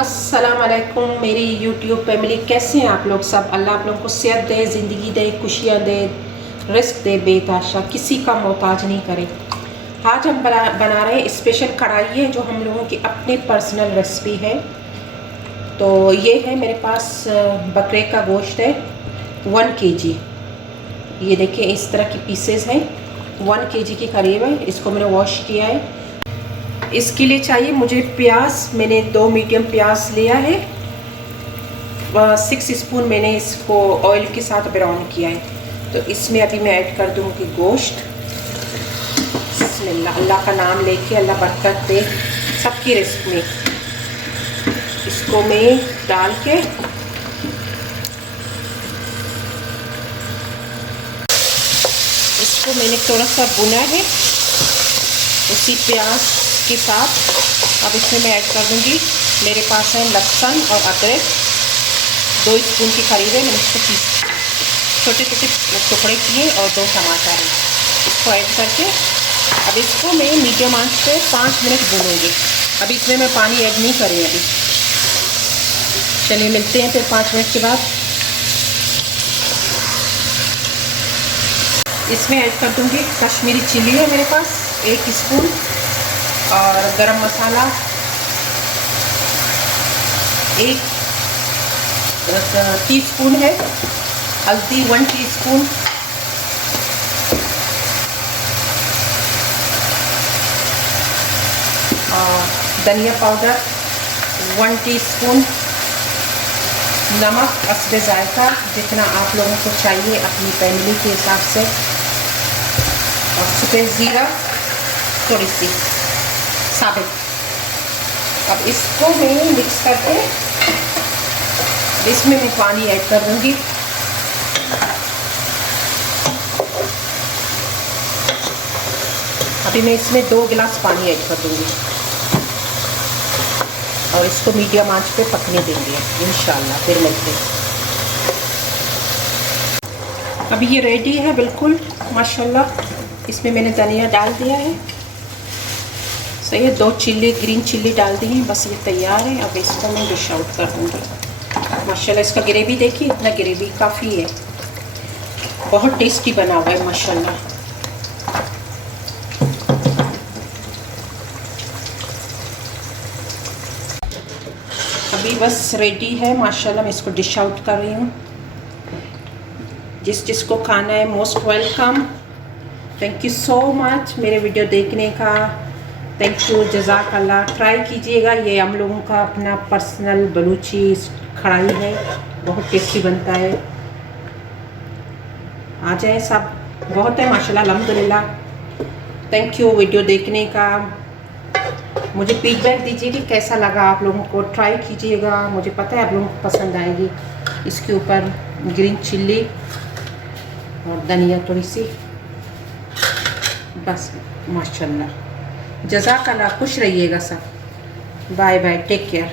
अस्सलाम वालेकुम मेरी यूट्यूब फैमिली, कैसे हैं आप लोग सब। अल्लाह आप लोगों को सेहत दे, ज़िंदगी दे, खुशियाँ दे, रिस्क दे, बेताशा किसी का मोहताज नहीं करे। आज हम बना रहे हैं स्पेशल कढ़ाई है जो हम लोगों की अपनी पर्सनल रेसिपी है। तो ये है मेरे पास बकरे का गोश्त है 1 kg। ये देखिए इस तरह की पीसेस हैं, 1 kg के करीब है। इसको मैंने वॉश किया है। इसके लिए चाहिए मुझे प्याज, मैंने 2 मीडियम प्याज लिया है। 6 स्पून मैंने इसको ऑयल के साथ ब्राउन किया है। तो इसमें अभी मैं ऐड कर दूँगी गोश्त। बिस्मिल्लाह, अल्लाह का नाम लेके अल्लाह बरकत दे सबकी रिस्क में। इसको मैं डाल के इसको मैंने थोड़ा सा भुना है उसी प्याज के साथ। अब इसमें मैं ऐड कर दूंगी, मेरे पास है लहसुन और अदरक 2 स्पून की करीब है। मैंने इसको छोटे छोटे टुकड़े किए और 2 टमाटर हैं। इसको ऐड करके अब इसको मैं मीडियम आंच पे 5 मिनट भूनूंगी। अभी इसमें मैं पानी ऐड नहीं करी अभी। चलिए मिलते हैं फिर 5 मिनट के बाद। इसमें ऐड कर दूंगी कश्मीरी चिल्ली है मेरे पास 1 स्पून, और गरम मसाला 1 टीस्पून है, हल्दी 1 टीस्पून, और धनिया पाउडर 1 टीस्पून, नमक हस्बे जायका जितना आप लोगों को चाहिए अपनी फैमिली के हिसाब से, और सफ़ेद ज़ीरा थोड़ी सी साबित। अब इसको मैं मिक्स करके इसमें मैं पानी ऐड कर दूंगी। अभी मैं इसमें 2 गिलास पानी ऐड कर दूंगी और इसको मीडियम आंच पे पकने देंगे इंशाल्लाह। फिर मिलते हैं। अभी ये रेडी है बिल्कुल माशाल्लाह। इसमें मैंने धनिया डाल दिया है, सही है। 2 चिल्ली ग्रीन चिल्ली डाल दी हैं, बस ये तैयार है। अब इसको मैं डिश आउट कर दूँगी। माशाल्लाह इसका ग्रेवी देखिए, इतना ग्रेवी काफ़ी है, बहुत टेस्टी बना हुआ है माशाल्लाह। अभी बस रेडी है माशाल्लाह। मैं इसको डिश आउट कर रही हूँ। जिसको खाना है most welcome. Thank you so much मेरे वीडियो देखने का। थैंक यू, जज़ाकल्लाह। ट्राई कीजिएगा, ये हम लोगों का अपना पर्सनल बलूची कढ़ाई है, बहुत टेस्टी बनता है। आ जाए सब, बहुत है माशाल्लाह अल्हम्दुलिल्लाह। थैंक यू वीडियो देखने का। मुझे फीडबैक दीजिए कि कैसा लगा आप लोगों को। ट्राई कीजिएगा, मुझे पता है आप लोगों को पसंद आएगी। इसके ऊपर ग्रीन चिल्ली और धनिया थोड़ी सी, बस माशाल्लाह। जज़ाकल्लाह। खुश रहिएगा सब। Bye bye, take care.